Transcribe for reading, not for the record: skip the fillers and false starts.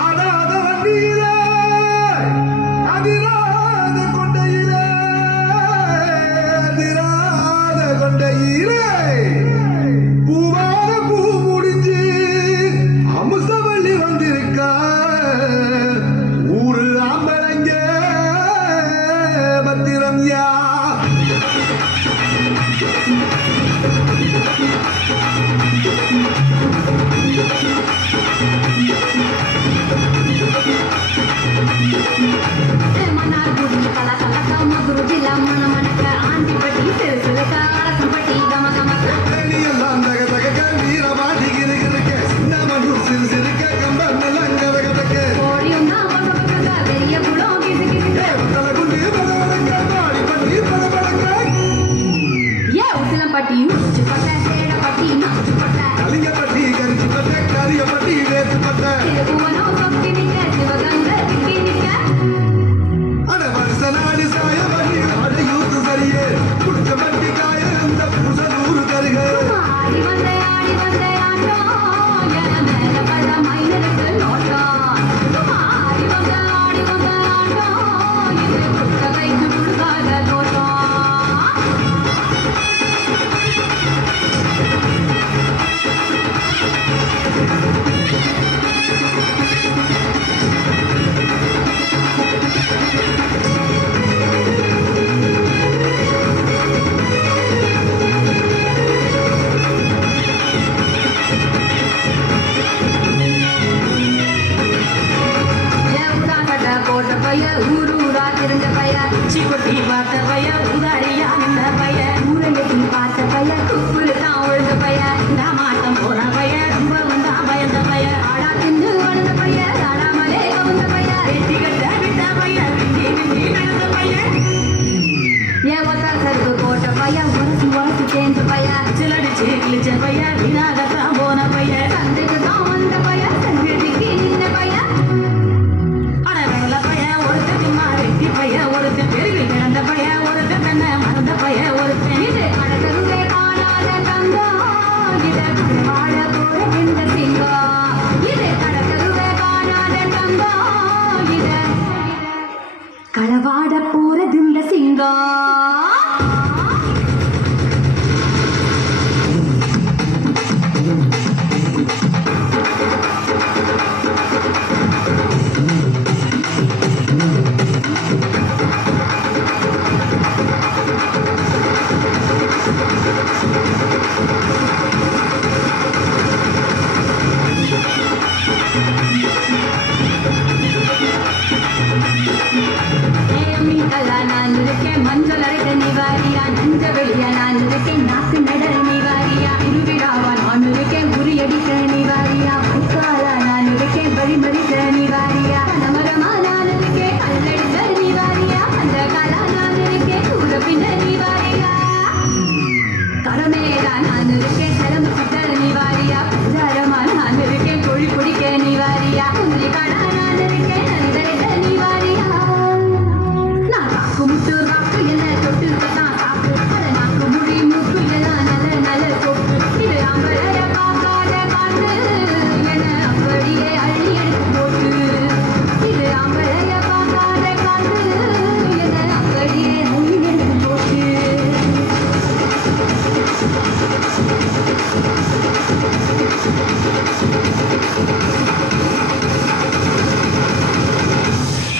ஆடாத வண்டியிலே அதிராத கொண்டையிலே அதிராத கொண்டையிலே பூவான பூ முடிஞ்சு அமுசவள்ளி வந்திருக்கா ஊரு ஆம்பளங்க பத்திரம் யா கலிங்கப்பட்டி கரிச்சிப்பட்ட கரியப்பட்டி வேத்துப்பட்ட அட வருஷனாடி சாய பண்ணி அட யூத்து சரியே குடிச்ச பட்டி காய இந்த புருஷ நூறு கருக ஊரு ஊரா தெரிஞ்ச பைய சிப்பட்டி பார்த்த பைய உதாரியா நின்ற பைய ஊரையத்தி பார்த்த பைய குப்புரு தான் ஒழுந்த பைய மாட்டம் போன பைய ரொம்ப வந்தா பயந்த பைய ஆடா தின்னு வளர்ந்த பைய ஆடாமலே கவுந்த பைய வெட்டி கட்ட விட்ட பைய விண்டி விண்டி நடந்த பைய ஏன் ஒத்தா சருக்கு போட்ட பைய உரசி உரசி சேர்ந்த பைய சிலடிச்சு கிழிச்ச பைய வினாகத்தான்